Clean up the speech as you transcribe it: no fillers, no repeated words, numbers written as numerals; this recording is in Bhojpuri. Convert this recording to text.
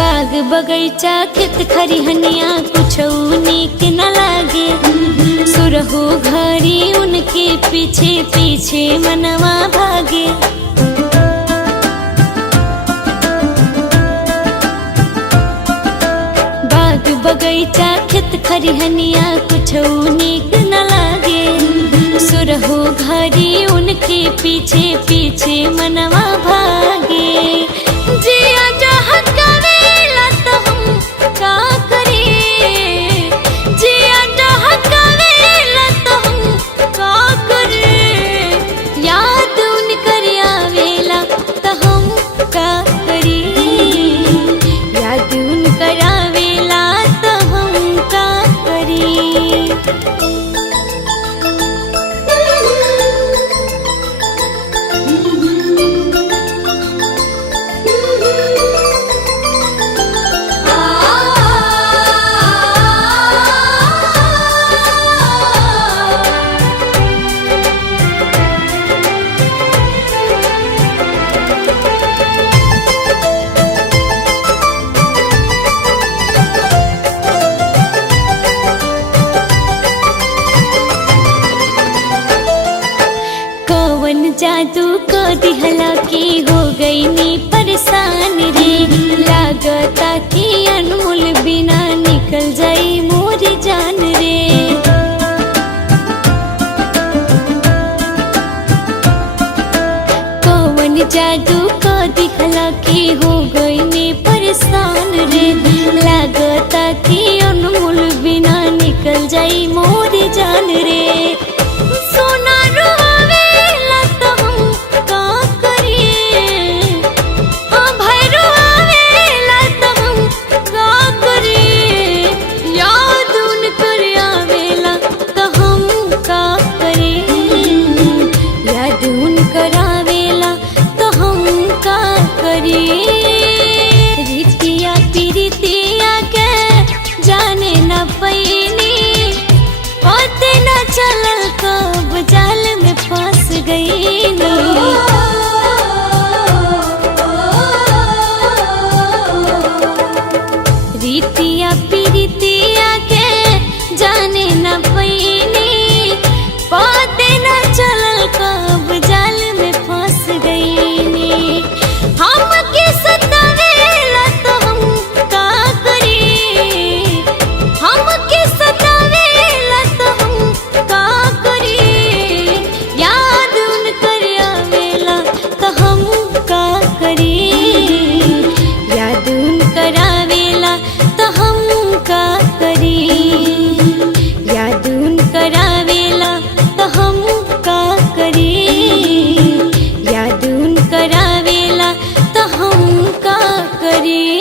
बाग बगैचा खेत खरिहनिया कुछ नीक न लागे। सुरहु घड़ी उनके पीछे पीछे मनवा भागे। बाग बगैचा खेत खरिहनिया कुछ नीक न लागे। सुरहु घड़ी उनके पीछे पीछे मनवा भागे। जिया डहकावेला तो हम का करे, जिया डहकावेला तो हम का करे। याद उनकर आवेला तो हम का करे, याद उनकर आवेला तो हम का करे। जादू को दिहला की हो गई नी परेशान रे। लागता कि अनमोल बिना निकल जाई मोरी जान रे। कौन जादू को दिखला की हो गई नी परेशान रे। लागता कि अनमोल बिना निकल जाई मोरी जान रे। सोना रीतिया पीरितिया के जाने न पैनी। पते न चलल कब जाल में फंस गई नी। रीतिया पीरितिया के जाने न पैनी। पते न चलल कब जाल में फंस गई नी। हम के सतावेला तो हम का करी, हम के सतावेला तो हम का करी। याद उनकर आवेला तो हम का करी, याद उनकर आवेला तो हम का करी। याद उनकर आवेला तो हम का करी, याद उनकर आवेला तो हम का करी।